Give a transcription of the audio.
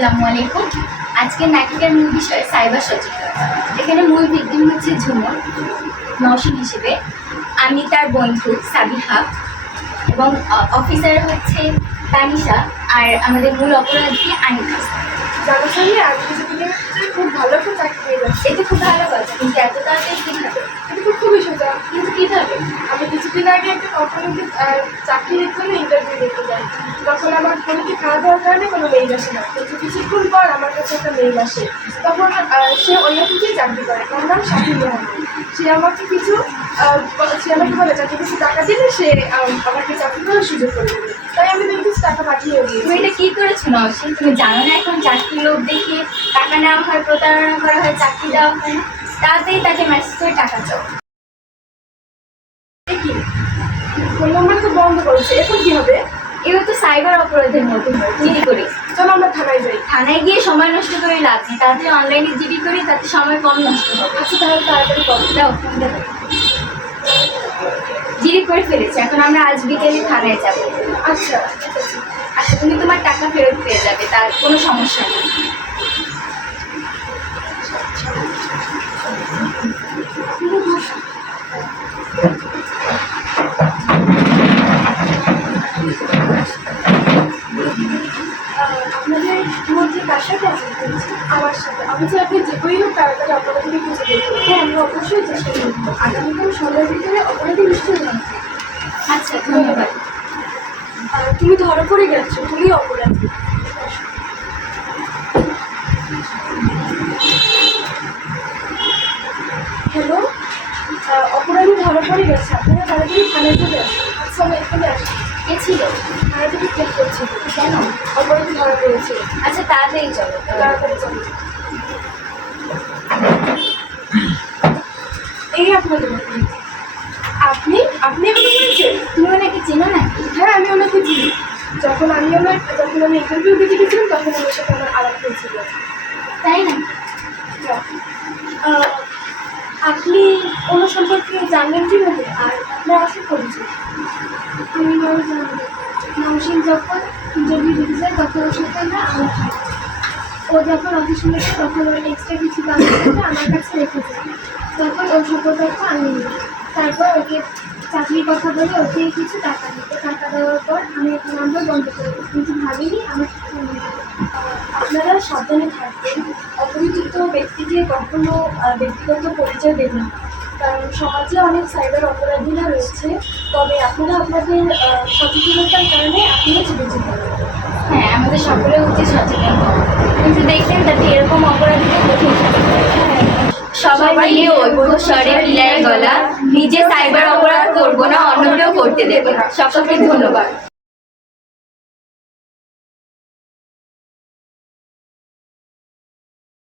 আসসালামু আলাইকুম। আজকে নাটিকার মূল বিষয় সাইবার সচেতনতা। এখানে মূল ভিকটিম হচ্ছে ঝুমুর নওশিন হিসেবে, আমি তার বন্ধু সাবিহা এবং অফিসার হচ্ছে তানিশা, আর আমাদের মূল অপরাধী আনিকা। জানার সঙ্গে আমি কিছুদিনের ভিতরে খুব ভালো একটা চাকরি পেয়ে যাচ্ছি। এটা খুব ভালো কথা, কিন্তু এত তাড়াতাড়ি কীভাবে? এটা তো খুবই সোজা। কিন্তু কীভাবে? আমি কিছুদিন আগে একটা কোম্পানিতে চাকরির জন্য ইন্টারভিউ দিতে যাই। তখন আমার ফোনটি খারাপ হওয়ার কারণে কোনো মেইল আসে না, কিন্তু কিছুক্ষণ পর আমার কাছে একটা মেইল আসে। তখন সে অন্য কিছুই চাকরি করে, তার নাম শাকিল রহমান। সে আমাকে বলে তাকে কিছু টাকা দিলে সে আমাকে চাকরি করার সুযোগ করে দেবে। তাই আমি তাকে কিছু টাকা পাঠিয়ে দিই। তুমি এটা কী করেছো নওশিন? তুমি জানো না এখন চাকরির লোভ দেখিয়ে টাকা নেওয়া হয়, প্রতারণা করা হয়, চাকরি দেওয়া হয় না? তাতেই তাকে মেসেজ করে টাকা চাও। কি ফোন নাম্বার তো বন্ধ করেছে, এখন কি হবে? এগুলো তো সাইবার অপরাধের মতো হয়, জিডি করি। চলো আমরা থানায় যাই। থানায় গিয়ে সময় নষ্ট করে লাভ নেই, তাতে অনলাইনে জিডি করি, তাতে সময় কম নষ্ট হবে। আচ্ছা তাহলে তাড়াতাড়ি কল দাও ফোনটা দাও। জিডি করে ফেলেছি, এখন আমরা আজ বিকেলে থানায় যাব। আচ্ছা ঠিক আছে। আচ্ছা, তুমি তোমার টাকা ফেরত পেয়ে যাবে, তার কোনো সমস্যা নেই। আপনাদের মধ্যে কার সাথে আসতে পেরেছি? আমার সাথে। আমি যে আপনি যে বই হোক তাড়াতাড়ি অপরাধীকে খুঁজে বের করবো। হ্যাঁ, আমি অবশ্যই চেষ্টা করবো। আগামীকাল সন্ধ্যার ভিতরে অপরাধী নিশ্চয়ই জানবো। আচ্ছা, ধন্যবাদ। তুমি ধরা পড়ে গেছো, তুমি অপরাধী। হ্যালো, অপরাধী ধরা পড়ে গেছে, আপনারা তাড়াতাড়ি থানায় চলে আসুন। আচ্ছা আমি এখানে আসি। কে ছিল? তাড়াতাড়ি চেক করছি। কেন? অপরাধী ধরা পড়েছে। আচ্ছা, তাড়াতাড়ি চলো। তাড়াতাড়ি চলো। এই আপনাদের আপনি আপনি এগুলো করেছেন? তুমি ওনাকে চেনো নাকি? হ্যাঁ, আমি ওনাকে চিনি। যখন আমি ইন্টারভিউ দিতে গেছিলাম তখন ওনার সাথে আমার আলাপ হয়েছিল। তাই না? আপনি ওনার সম্পর্কে জানলেন কীভাবে? আর আপনার আসল পরিচয়? আমি ভালো জানবো। নওশিন যখন ইন্টারভিউ দিতে যায় তখন ওর সাথে আমরা আলাপ হয়। ও যখন অফিসে গেছে তখন ওর এক্সট্রা কিছু কাগজপত্র আমার কাছে রেখেছে। তখন ওর সকল তথ্য আমি নিই। তারপর ওকে চাকরির কথা বলে ওকে কিছু টাকা দিতে। টাকা দেওয়ার পর আমি একটা নাম্বার বন্ধ করে দিই, কিন্তু ভাবিনি আমার আপনারা সাবধানে থাকবেন। অপরিচিত ব্যক্তিকে কখনো ব্যক্তিগত পরিচয় দেবেন না, কারণ সমাজে অনেক সাইবার অপরাধীরা রয়েছে। তবে আপনারা আপনাদের সচেতনতার কারণে আপনারা চিকিৎসা করবেন। হ্যাঁ, আমাদের সকলের উচিত সচেতন হওয়া। কিন্তু দেখবেন তাতে এরকম অপরাধীদের কঠিন শাস্তি হয়। সবাই মিলে ঐক্য স্বরে মিলায় গলা, নিজে সাইবার অপরাধ করবো না, অন্যকেও করতে দেবো না। সকলকে ধন্যবাদ।